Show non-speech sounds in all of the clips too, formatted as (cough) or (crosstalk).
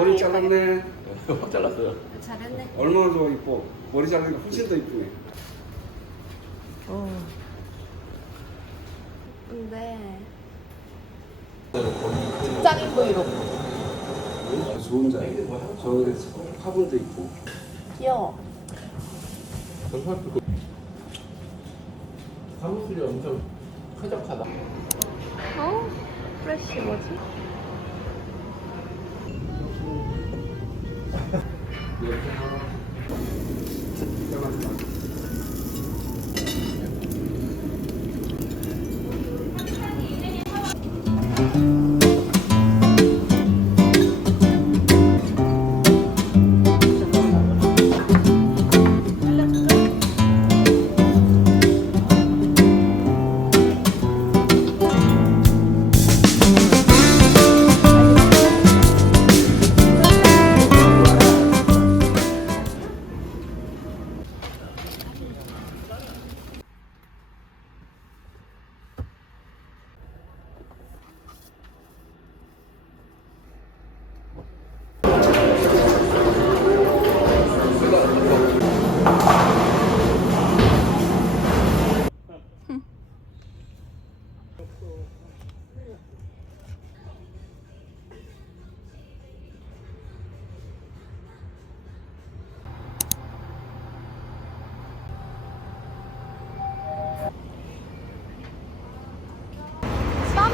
머리 잘랐네. 확 잘랐어요. 잘했네. 얼마나 더 이뻐. 머리 자르니까 훨씬 더 이쁘네. 근데 직장인 브이로그 좋은 자리. 저기 화분도 있고. 귀여워. 사무실이 엄청 쾌적하다. 어? 프레쉬 뭐지? Yeah.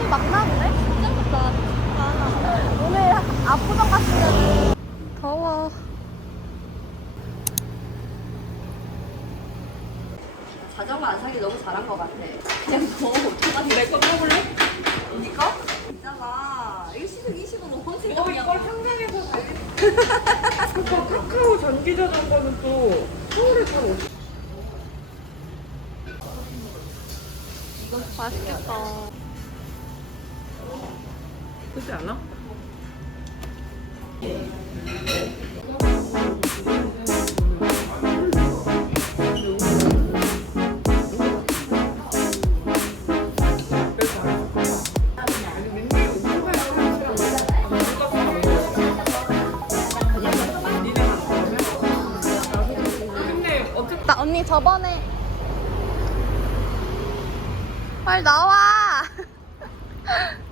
땀이 막 나는데? 오늘 압구정 갔으면 더워. 자전거 안 사기 너무 잘한 것 같아. 그냥 너 어떡하니? 내거 뽑을래? 니꺼? 있잖아. 1시간 20은 언제 어, 이걸 평양에서 달리 (laughs) 카카오 전기 자전거는 또 서울에 잘 없어. 맛있겠다. 그렇지 않아? 나 언니 저번에 빨리 나와. (laughs)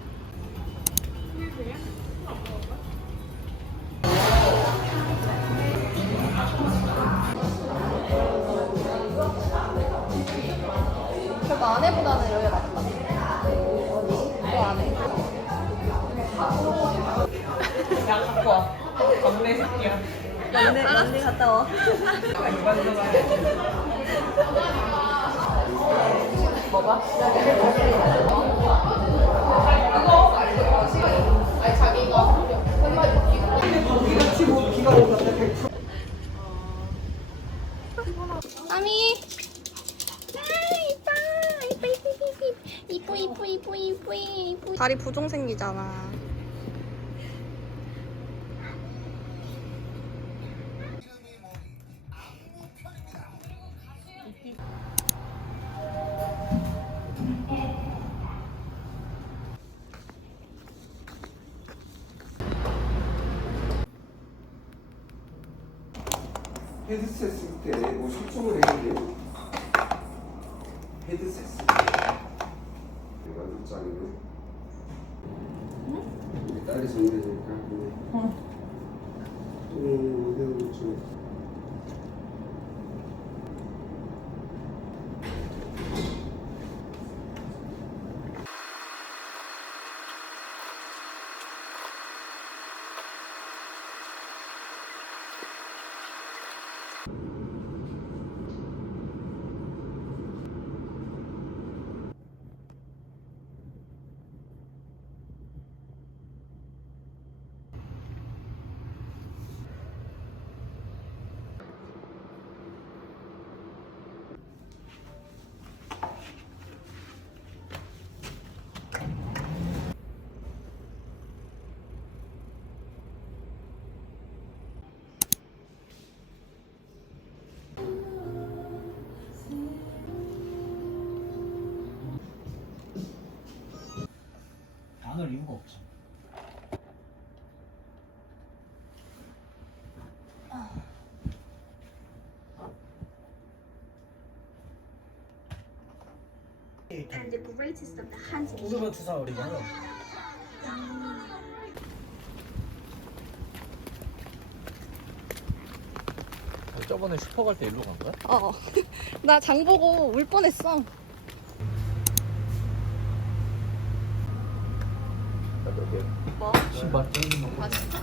다리 부종 생기잖아. 헤드셋 쓸 때 뭐 실종을 해야 돼요? 헤드셋 쓸 때. 내가 눈짱이네. 응? 딸이 정되니까. 응. And the greatest of the hunting. 우르면 주사 어리잖아. 저번에 슈퍼 갈 때 일로 간 거야? 어. (laughs) 나 장 보고 울 뻔했어. 뭐? 신발? 아 진짜?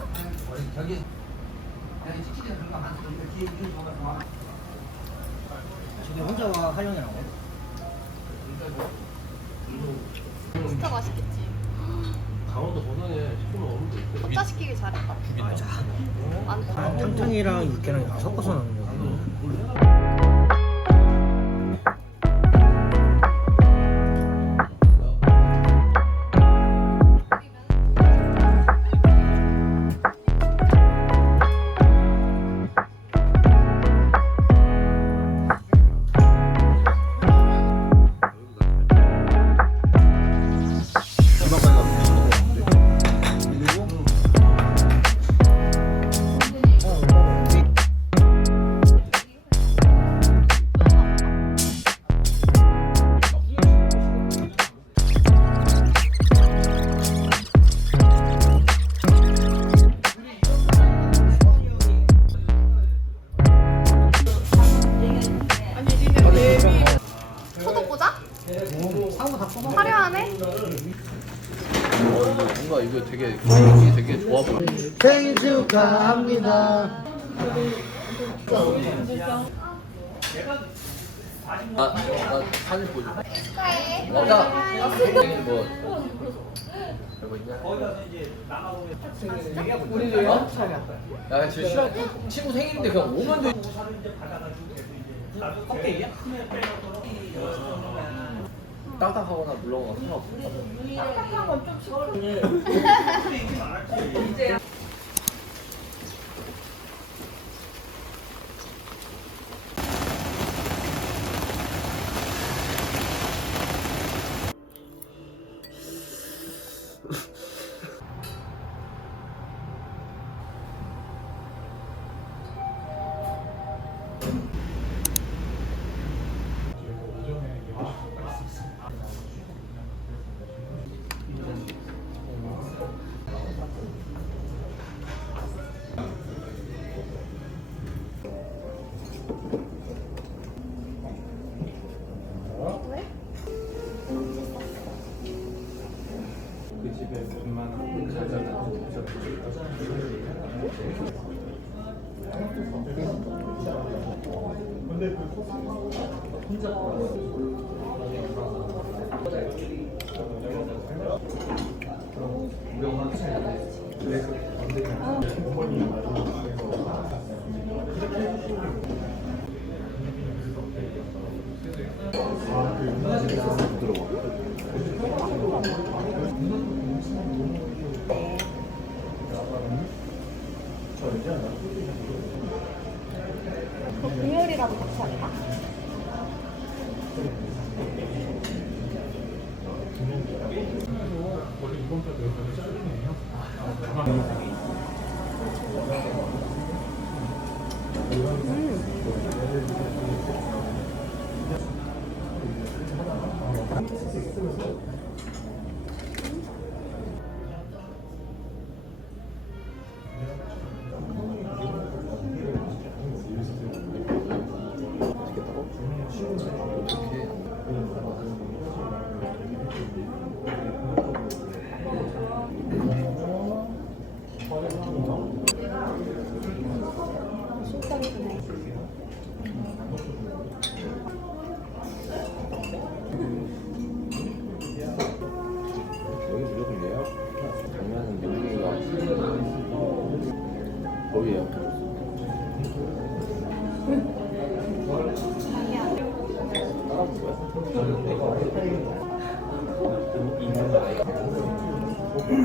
저게 혼자 와 하령이라 진짜 맛있겠지. 강원도 고성에 시키면 없는데 있어. 혼자 시키길 잘했다. 맞아. 아, 탕탕이랑 육개랑 다 섞어서 나오는 거야. 소 화려하네? 뭔가 이거 되게 분위기 되게 좋아 보여. 생일 축하합니다. 아, 나 사진 보여줘. 왔다. 뭐. 여보 있냐? 우리도요? 야, 제 시간 친구 생일인데 그냥 오면 돼. 딱딱하거나 물렁거나 상관없어. 그 국물이라도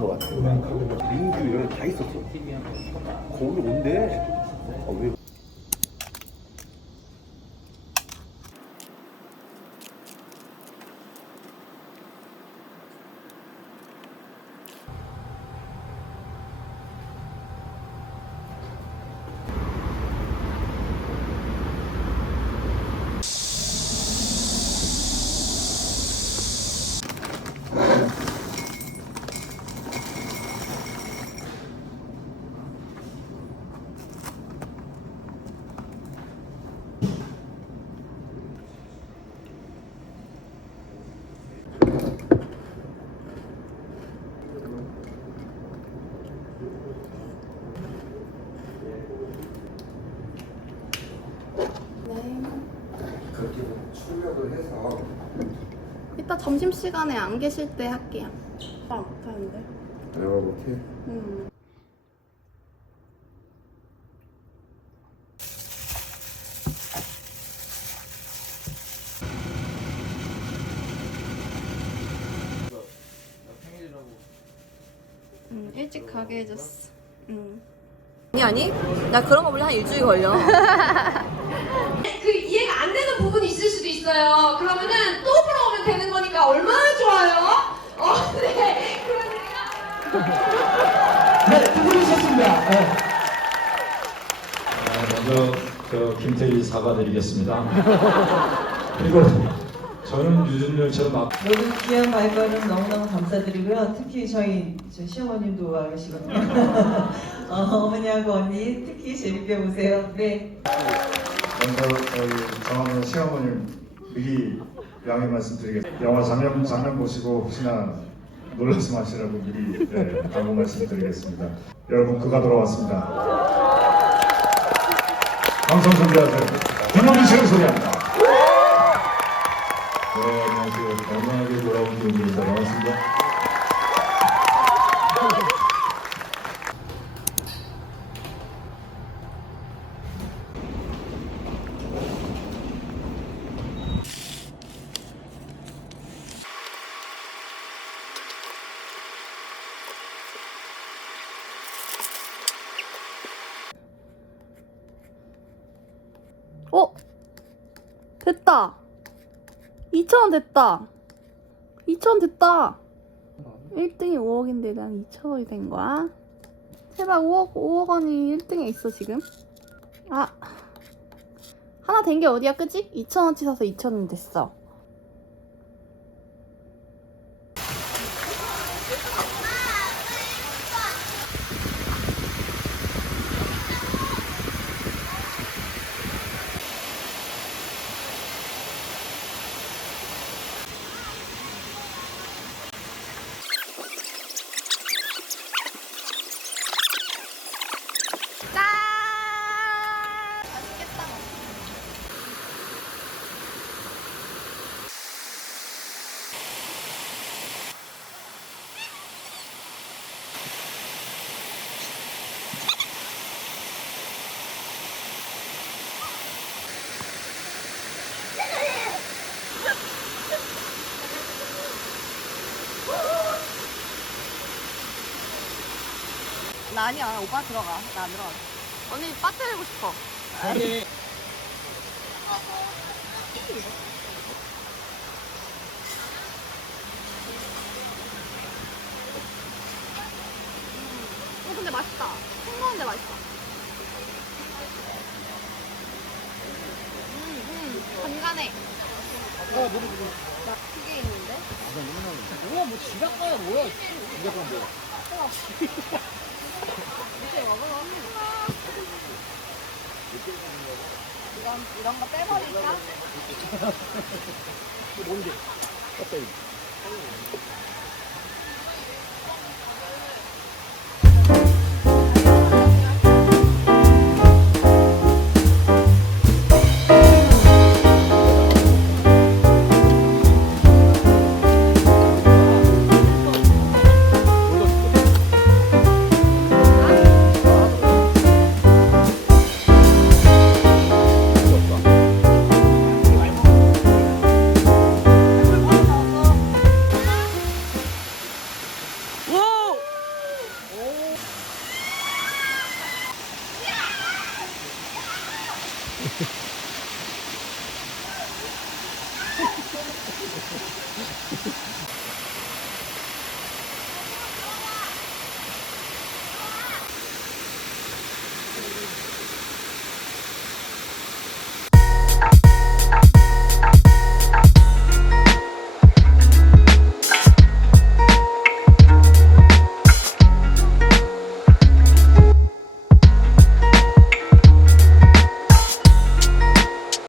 것 같아. 민규 이런 거다 있었어. 거기 온대. 아, 왜? 점심시간에 안 계실 때 할게요. 아, 못하는데. 내가 못해. 음. 음, 일찍 가게 해줬어. 음. 아니 아니 나 그런 거 보려 한 일주일 걸려 (laughs) 그 이해가 안 되는 부분이 있을 수도 있어요. 그러면은 또 보러 오면 되는 거니까 얼마나 좋아요? 어, 네. 아, 먼저 저 김태희 사과드리겠습니다. 그리고 저는 유준열처럼 막 모든 귀한 말과는 너무너무 감사드리고요. 특히 저희 저 시어머님도 와 계시거든요. (laughs) 어, 어머니하고 언니 특히 재밌게 보세요. 네. 먼저 저희 정하는 시어머님 미리 양해 말씀드리겠습니다. 영화 장면 장면 보시고 혹시나 놀라지 마시라고 미리 네, 당부 말씀드리겠습니다. 여러분 그가 돌아왔습니다. 방송 준비하세요. 김원희 씨의 소리합니다. 네 안녕하세요. 건강하게 돌아온 김원희입니다. 반갑습니다. 어? 됐다. 2,000원 됐다. 2,000원 됐다. 1등이 5억인데 난 2,000원이 된 거야? 제발 5억, 5억 원이 1등에 있어, 지금. 아. 하나 된 게 어디야, 그지? 2,000원치 사서 2,000원 됐어. 나 아니야 오빠 들어가 나 안 들어가 언니 빠뜨리고 싶어. 어, 근데 맛있다. 콩나는데 맛있어. 음, 음, 간간해. 그게 있는데? 뭐야 뭐 지각가야 뭐야 지각가 뭐야 이제 이런 거 빼버릴까? (laughs) 뭔데? 껍데기 ハハハハ!